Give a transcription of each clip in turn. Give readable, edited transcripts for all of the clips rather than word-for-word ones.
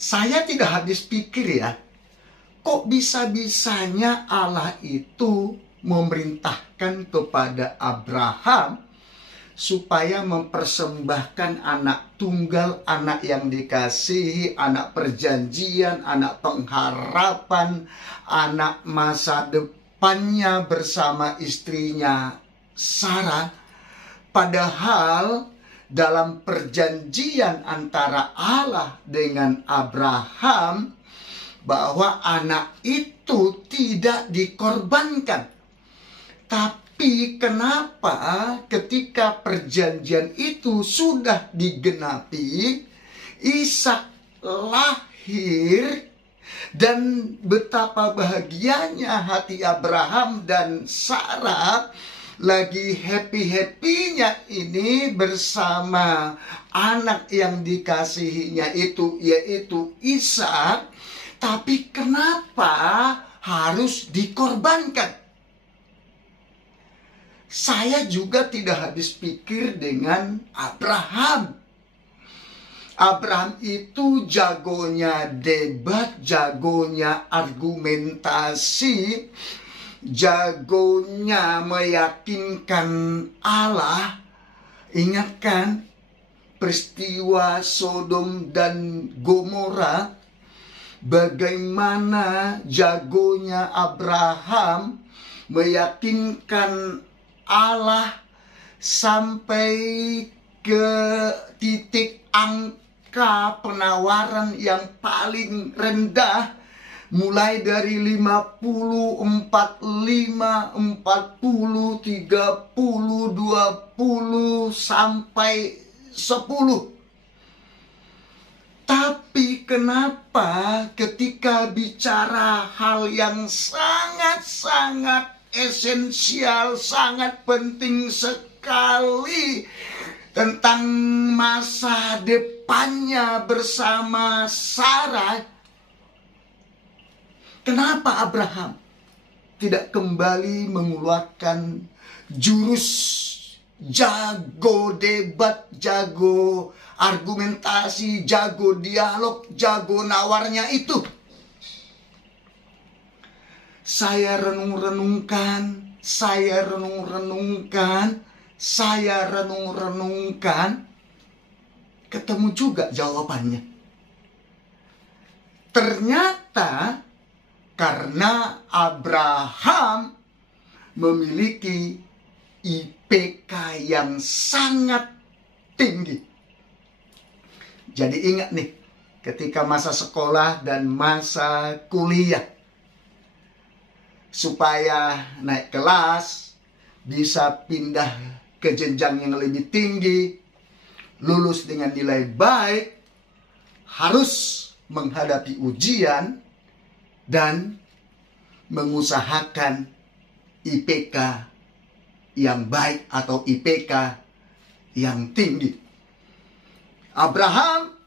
Saya tidak habis pikir ya, kok bisa-bisanya Allah itu memerintahkan kepada Abraham supaya mempersembahkan anak tunggal, anak yang dikasihi, anak perjanjian, anak pengharapan, anak masa depannya bersama istrinya Sarah. Padahal dalam perjanjian antara Allah dengan Abraham bahwa anak itu tidak dikorbankan. Tapi kenapa ketika perjanjian itu sudah digenapi, Ishak lahir, dan betapa bahagianya hati Abraham dan Sarah lagi happy-happynya ini bersama anak yang dikasihinya itu, yaitu Ishak. Tapi kenapa harus dikorbankan? Saya juga tidak habis pikir dengan Abraham. Abraham itu jagonya debat, jagonya argumentasi, jagonya meyakinkan Allah. Ingatkan peristiwa Sodom dan Gomora, bagaimana jagonya Abraham meyakinkan Allah sampai ke titik angka penawaran yang paling rendah, mulai dari 50, 45, 40, 30, 20 sampai 10. Tapi kenapa ketika bicara hal yang sangat-sangat esensial, sangat penting sekali tentang masa depannya bersama Sarah, kenapa Abraham tidak kembali mengeluarkan jurus jago debat, jago argumentasi, jago dialog, jago nawarnya itu? Saya renung-renungkan, ketemu juga jawabannya. Ternyata karena Abraham memiliki IPK yang sangat tinggi. Jadi ingat nih, ketika masa sekolah dan masa kuliah, supaya naik kelas, bisa pindah ke jenjang yang lebih tinggi, lulus dengan nilai baik, harus menghadapi ujian dan mengusahakan IPK yang baik atau IPK yang tinggi. Abraham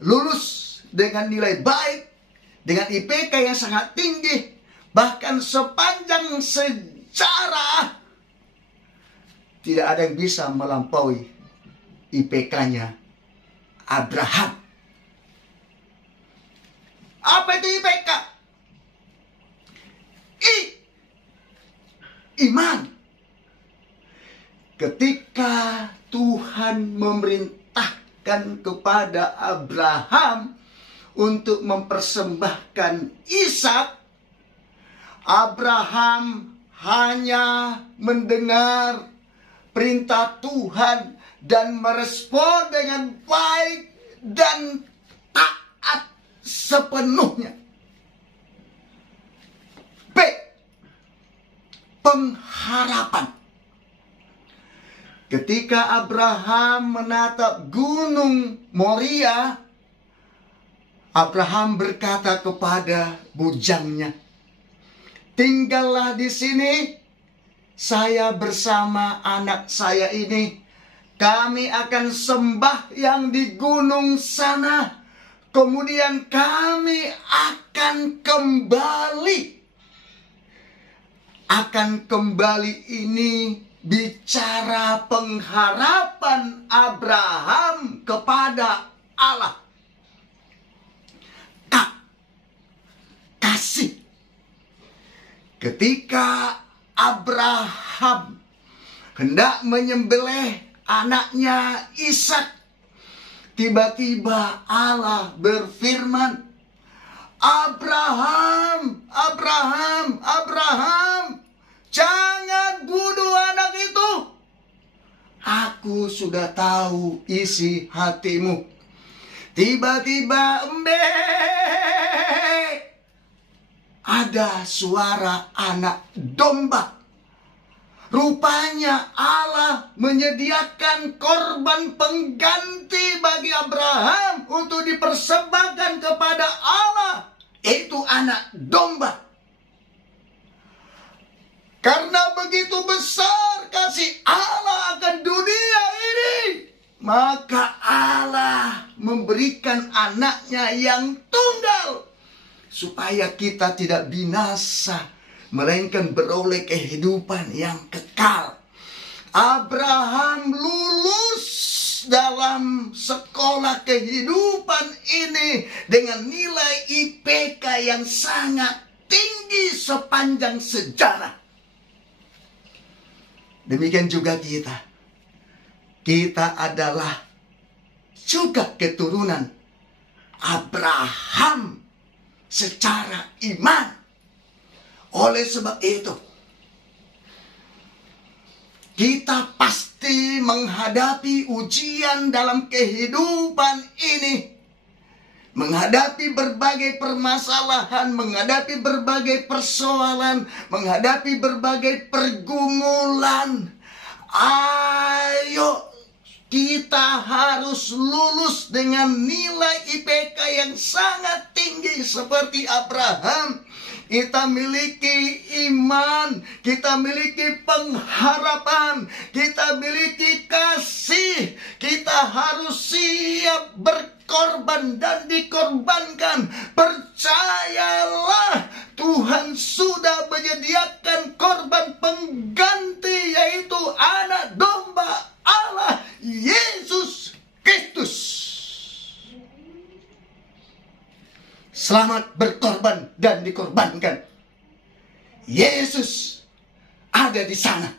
lulus dengan nilai baik, dengan IPK yang sangat tinggi. Bahkan sepanjang sejarah tidak ada yang bisa melampaui IPK-nya Abraham. Apa itu IPK? Iman. Ketika Tuhan memerintahkan kepada Abraham untuk mempersembahkan Ishak, Abraham hanya mendengar perintah Tuhan dan merespon dengan baik dan taat sepenuhnya. B. Pengharapan. Ketika Abraham menatap Gunung Moria, Abraham berkata kepada bujangnya, "Tinggallah di sini, saya bersama anak saya ini. Kami akan sembah yang di gunung sana. Kemudian kami akan kembali." Akan kembali ini bicara pengharapan Abraham kepada Allah. Ketika Abraham hendak menyembelih anaknya Ishak, tiba-tiba Allah berfirman, Abraham, Abraham, Abraham, jangan bunuh anak itu. Aku sudah tahu isi hatimu. Tiba-tiba ada suara anak domba. Rupanya Allah menyediakan korban pengganti bagi Abraham untuk dipersembahkan kepada Allah, yaitu anak domba. Karena begitu besar kasih Allah akan dunia ini, maka Allah memberikan anaknya yang tunggal, supaya kita tidak binasa, melainkan beroleh kehidupan yang kekal. Abraham lulus dalam sekolah kehidupan ini dengan nilai IPK yang sangat tinggi sepanjang sejarah. Demikian juga kita. Kita adalah juga keturunan Abraham secara iman. Oleh sebab itu, kita pasti menghadapi ujian dalam kehidupan ini. Menghadapi berbagai permasalahan, menghadapi berbagai persoalan, menghadapi berbagai pergumulan. Ayo, kita harus lulus dengan nilai IPK yang sangat tinggi seperti Abraham. Kita miliki iman, kita miliki pengharapan, kita miliki kasih. Kita harus siap berkorban dan dikorbankan. Percayalah, Tuhan sudah menyediakan korban pengganti, yaitu anak domba Allah, Yesus Kristus. Selamat berkorban dan dikorbankan. Yesus ada di sana.